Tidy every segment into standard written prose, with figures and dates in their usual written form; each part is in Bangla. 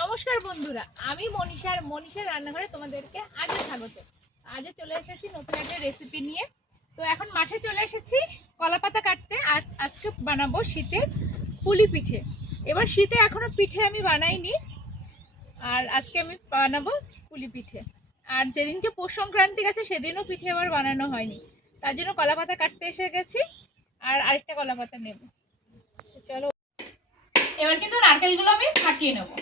নমস্কার বন্ধুরা, আমি মনীষার রান্নাঘরে তোমাদেরকে আজও স্বাগত। আজও চলে এসেছি নতুন একটা রেসিপি নিয়ে। তো এখন মাঠে চলে এসেছি কলা পাতা কাটতে। আজকে বানাবো শীতের পুলি পিঠে। এবার শীতে এখনো পিঠে আমি বানাইনি, আর আজকে আমি বানাবো পুলি পিঠে। আর যেদিনকে পৌষ সংক্রান্তি গেছে সেদিনও পিঠে আবার বানানো হয়নি, তার জন্য কলা পাতা কাটতে এসে গেছি। আর আরেকটা কলা পাতা নেব। চলো, এবার কিন্তু নারকেলগুলো আমি ফাটিয়ে নেবো।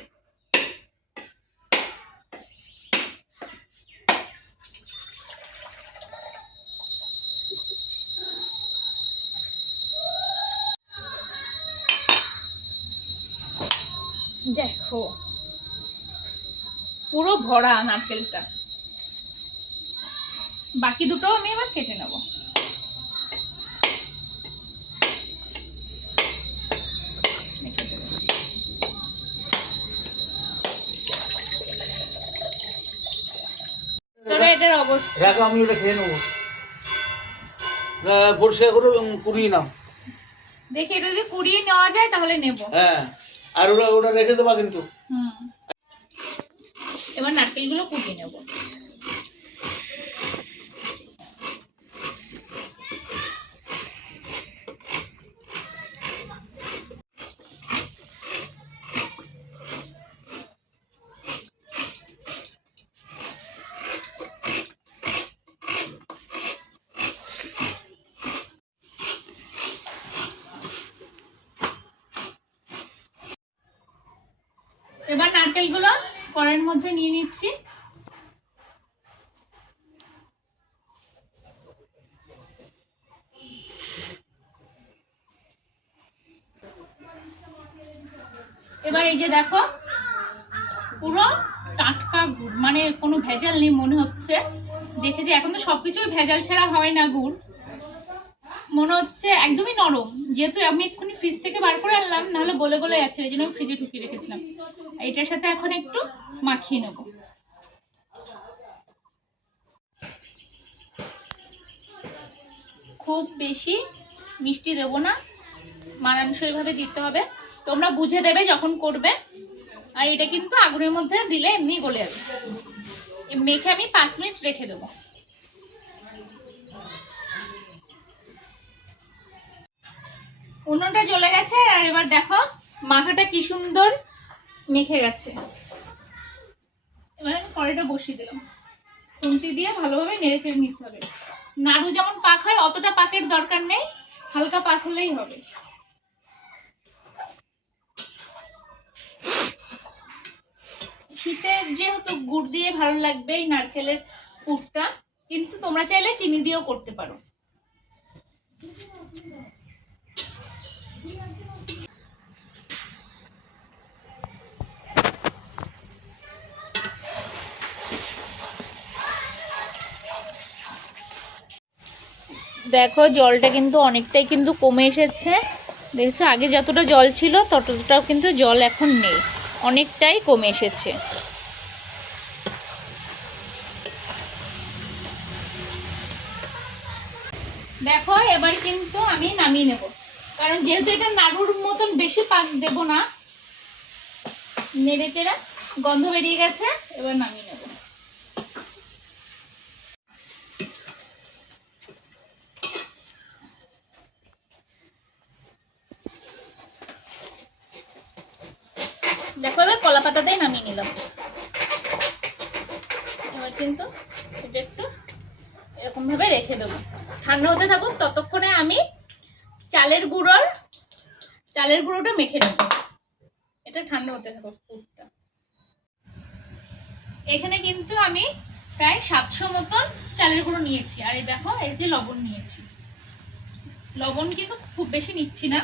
দেখো পুরো ভরা নারকেলটা। বাকি দুটো আমি এবার কেটে নেব। এটার অবস্থা রাখো, আমি ওটা খেয়ে নেবো। পরিষ্কার করে কুড়িয়ে নাও। দেখি এটা যদি কুড়িয়ে নেওয়া যায় তাহলে নেব। হ্যাঁ, আর ওটা রেখে দেবা কিন্তু। এবার নারকেলগুলো কুড়িয়ে নেব। এবার নারকেলগুলো কড়াইয়ের মধ্যে নিয়ে নিচ্ছি। এবার এই যে দেখো পুরো টাটকা গুড়, মানে কোনো ভেজাল নেই মনে হচ্ছে দেখে। যে এখন তো সবকিছুই ভেজাল ছাড়া হয় না, গুড় মনে হচ্ছে একদমই নরম। যেহেতু আমি এক্ষুনি ফ্রিজ থেকে বার করে আনলাম, নাহলে গলে গলে যাচ্ছে, এই জন্য আমি ফ্রিজে ঢুকিয়ে রেখেছিলাম। এটার সাথে এখন একটু মাখিয়ে নেব। খুব বেশি মিষ্টি দেবো না, মানানসইভাবে দিতে হবে। তোমরা বুঝে দেবে যখন করবে। আর এটা কিন্তু আগুনের মধ্যে দিলে এমনি গলে যাবে। মেখে আমি 5 মিনিট রেখে দেবো। উনুনটা জ্বলে গেছে, আর এবার দেখো মাখাটা কি সুন্দর মেখে গেছে। এবার আমি কড়াইটা বসিয়ে দিলাম। খুন্তি দিয়ে ভালোভাবে নেড়ে চেড়ে নিতে হবে। নাড়ু যেমন পাক হয় অতটা পাকের দরকার নেই, হালকা পাক হলেই হবে। শীতে যেহেতু গুড় দিয়ে ভালো লাগবে এই নারকেলের পুরটা, কিন্তু তোমরা চাইলে চিনি দিয়েও করতে পারো। দেখো জলটা কিন্তু অনেকটাই কিন্তু কমে এসেছে। দেখছো আগে যতটা জল ছিল ততটাও কিন্তু জল এখন নেই, অনেকটাই কমে এসেছে। দেখো এবার কিন্তু আমি নামিয়ে নেব, কারণ যেহেতু এটা নাড়ুর মতন বেশি পাক দেব না। নেড়ে চেড়ে গন্ধ বেরিয়ে গেছে, এবার নামিয়ে নেব। দেখো এবার কলা পাতা দিয়ে নামিয়ে নিলাম। এবার কিন্তু এটা একটু এরকম ভাবে রেখে দেবো, ঠান্ডা হতে থাকুক। ততক্ষণে আমি চালের গুঁড়োটা মেখে নেব। এটা ঠান্ডা হতে থাকুক পুরটা। এখানে কিন্তু আমি প্রায় 700 মতন চালের গুঁড়ো নিয়েছি। আর এই দেখো এই যে লবণ নিয়েছি, লবণ কিন্তু খুব বেশি নিচ্ছি না।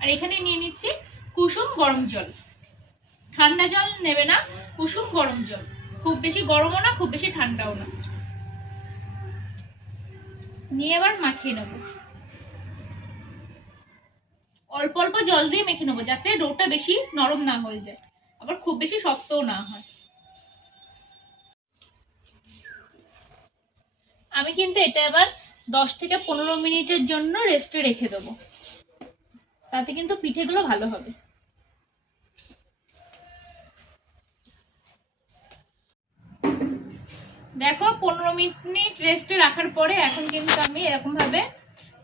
আর এখানে নিয়ে নিচ্ছি কুসুম গরম জল। ঠান্ডা জল নেবে না, কুসুম গরম জল। খুব বেশি গরমও না, খুব বেশি ঠান্ডাও না। নিয়ে এবার মাখিয়ে নেব। অল্প অল্প জল দিয়ে মেখে নেবো, যাতে ডোটা বেশি নরম না হয়ে যায়, আবার খুব বেশি শক্তও না হয়। আমি কিন্তু এটা এবার 10 থেকে 15 মিনিটের জন্য রেস্টে রেখে দেবো, তাতে কিন্তু পিঠেগুলো ভালো হবে। দেখো 15 মিনিট রেস্টে রাখার পরে এখন কিন্তু আমি এরকম ভাবে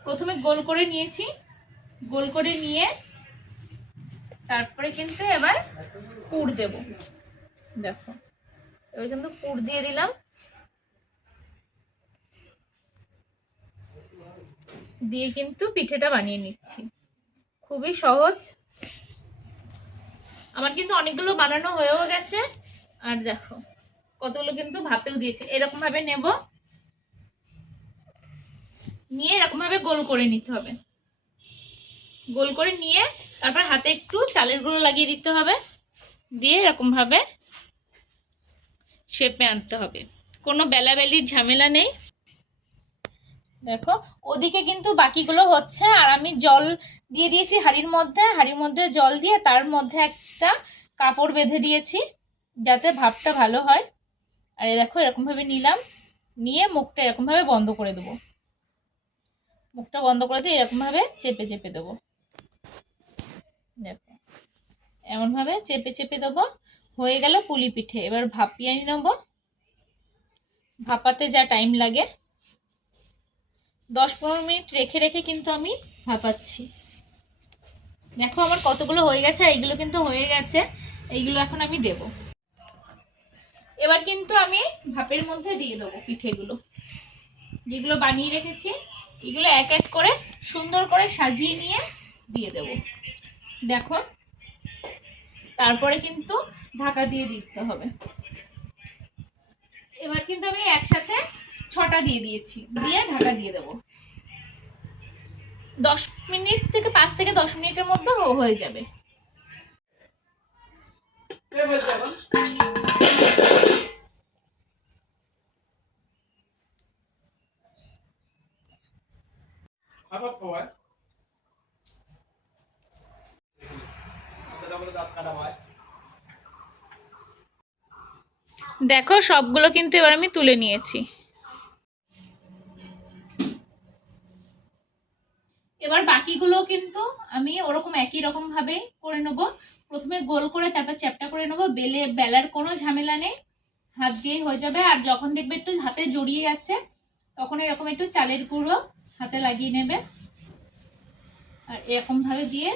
প্রথমে গোল করে নিয়েছি, গোল করে নিয়ে তারপরে কিন্তু এবার পুর দেব। দেখো এবার কিন্তু পুর দিয়ে দিলাম, দিয়ে কিন্তু পিঠেটা বানিয়ে নিচ্ছি। খুবই সহজ, আমার কিন্তু অনেকগুলো বানানো হয়েও গেছে। আর দেখো কতগুলো কিন্তু ভাপেও দিয়েছি। এরকম ভাবে নেব, নিয়ে এরকম ভাবে গোল করে নিতে হবে। গোল করে নিয়ে তারপর হাতে একটু চালের গুঁড়ো লাগিয়ে দিতে হবে, দিয়ে এরকম ভাবে শেপে আনতে হবে। কোনো বেলাবেলির ঝামেলা নেই। দেখো ওদিকে কিন্তু বাকিগুলো হচ্ছে, আর আমি জল দিয়ে দিয়েছি হাঁড়ির মধ্যে। হাঁড়ির মধ্যে জল দিয়ে তার মধ্যে একটা কাপড় বেঁধে দিয়েছি যাতে ভাপটা ভালো হয়। আর এই দেখো এরকম ভাবে নিলাম, নিয়ে মুখটা এরকম ভাবে বন্ধ করে দেবো। মুখটা বন্ধ করে দিয়ে এরকম ভাবে চেপে চেপে দেবো। দেখো এমন ভাবে চেপে চেপে দেবো। হয়ে গেল পুলি পিঠে। এবার ভাপিয়ে নেব। ভাপাতে যা টাইম লাগে 10-15 মিনিট রেখে রেখে কিন্তু আমি ভাপাচ্ছি। দেখো আমার কতগুলো হয়ে গেছে, আর এইগুলো কিন্তু হয়ে গেছে। এইগুলো এখন আমি দেব। এবার কিন্তু আমি ভাপের মধ্যে দিয়ে দেবো পিঠেগুলো যেগুলো বানিয়ে রেখেছি। এগুলো এক এক করে সুন্দর করে সাজিয়ে নিয়ে দিয়ে দেব। দেখো তারপরে কিন্তু ঢাকা দিয়ে দিতে হবে। এবার কিন্তু আমি একসাথে 6টা দিয়ে দিয়েছি, দিয়ে ঢাকা দিয়ে দেবো। 10 মিনিট থেকে 5 থেকে 10 মিনিটের মধ্যে হয়ে যাবে। দেখো সবগুলো কিন্তু এবার আমি তুলে নিয়েছি। এবার বাকিগুলো কিন্তু আমি ওরকম একই রকম ভাবে করে নেব। প্রথমে গোল করে তারপর চ্যাপটা করে নেব। বেলার কোনো ঝামেলা নেই, হাত দিয়ে হয়ে যাবে। আর যখন দেখবে একটু হাতে জড়িয়ে যাচ্ছে তখন এরকম একটু চালের গুঁড়ো হাতে লাগিয়ে নেবে। আর এরকম ভাবে দিয়ে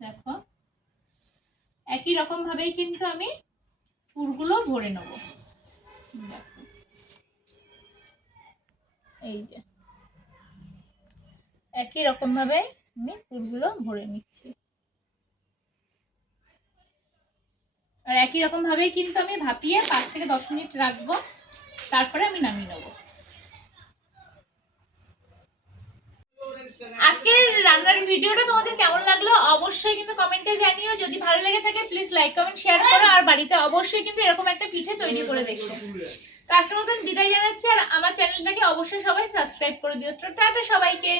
দেখো একই রকম ভাবেই কিন্তু আমি পুরগুলো ভরে নেব। এই যে একই রকম ভাবে আমি পুরগুলো ভরে নিচ্ছি। আর একই রকম ভাবেই কিন্তু আমি ভাপিয়ে 5 থেকে 10 মিনিট রাখবো, তারপরে আমি নামিয়ে নেব। আজকের রান্নার ভিডিওটা তোমাদের কেমন লাগলো অবশ্যই কিন্তু কমেন্টে জানিও। যদি ভালো লেগে থাকে প্লিজ লাইক কমেন্ট শেয়ার করো। আর বাড়িতে অবশ্যই কিন্তু এরকম একটা পিঠে তৈরি করে দেখো। আজকের মতন বিদায় জানাচ্ছি। আর আমার চ্যানেলটাকে অবশ্যই সবাই সাবস্ক্রাইব করে দিও। টাটা সবাইকে।